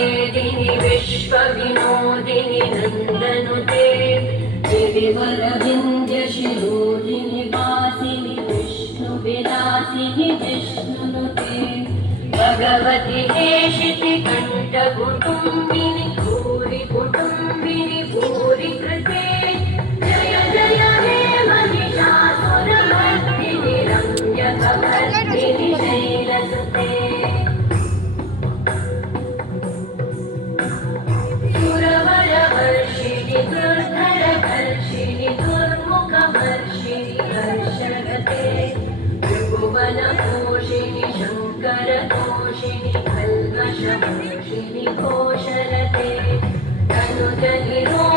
मेदिनि विश्वविनोदिनि नन्दनुते गिरिवरविन्द्यशिरोदिनि वासिनि विष्णुविलासिनि जिष्णुनुते भगवति हेशिति कण्ठकुटुम्बिनि भूरि कुटुम्बिनि भूरि कृते जय जय हे महिषासुरमर्दिनि रम्यकवर्दिनि शैलसुते सुरवरवर्षिणि दुर्धरहर्षिणि दुर्मुखवर्षिणि हर्षगते त्रिभुवनपोषिणि शङ्करतोषिणि कल्मषवर्षिणि घोषरते तनुजनिरो